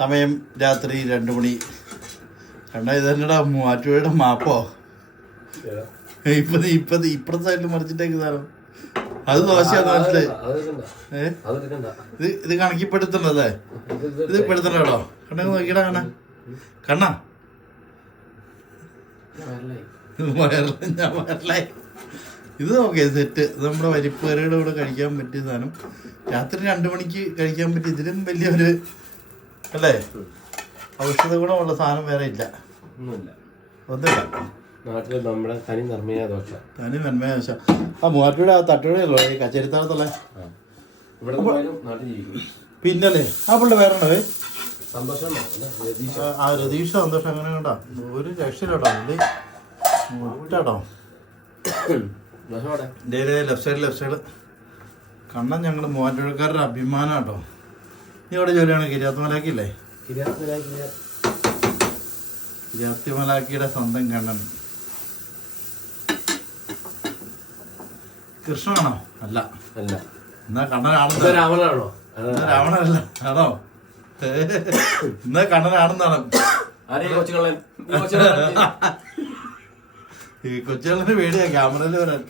സമയം രാത്രി 2 മണി. കണ്ട ഇതെന്നടാ മൂവാറ്റുപുഴയുടെ മാപ്പോ? ഇപ്പുറത്തെ സൈഡിൽ മറിച്ചിട്ടേക്ക് സാധനം അത് ദോശയാന്ന് മനസ്സിലായി. ഇത് കണക്കിപ്പെടുത്തണ്ടല്ലേ? ഇത് പെടുത്തണ്ടോ? കണ്ണ നോക്കിടാ കണ്ണാ ഞാൻ വയറിലായി. ഇത് ഓക്കെ സെറ്റ്. ഇത് നമ്മുടെ പരിപ്പ് കറിയുടെ കൂടെ കഴിക്കാൻ പറ്റിയ സാധനം. രാത്രി 2 മണിക്ക് കഴിക്കാൻ പറ്റിയ ഇതിലും വലിയൊരു അല്ലേ ഔഷധ ഗുണമുള്ള സാധനം വേറെ ഇല്ല. ഒന്നുമില്ല. തനി നന്മയ ദോശ. ആ മൂവാറ്റുപുഴ ആ തട്ടുകടയല്ലോ ഈ കച്ചേരിത്താഴത്തുള്ള. പിന്നല്ലേ ആ പിള്ളേ വേറെ ഉണ്ടോ? ആ രതീഷ് സന്തോഷം അങ്ങനെ കണ്ടാ ഒരു രക്ഷയിലോട്ടോ മുട്ടാട്ടോ. ലെഫ്റ്റ് സൈഡ് കണ്ണൻ ഞങ്ങളുടെ മൂവാറ്റുപുഴക്കാരുടെ അഭിമാനം കേട്ടോ. നീ എവിടെ ജോലിയാണ്? കിരാത്തുമലാക്കിയില്ലേ? കിരാത്തുമലാക്കിയുടെ സ്വന്തം കണ്ണൻ. കൃഷ്ണനാണോ? അല്ല. എന്നാ കണ്ണനാണെന്ന് രാവണനല്ല ആണോ? എന്നാ കണ്ണനാണെന്നാണ്. ഈ കൊച്ചുകളെ പേടിയാ ക്യാമറയില് വരാൻ.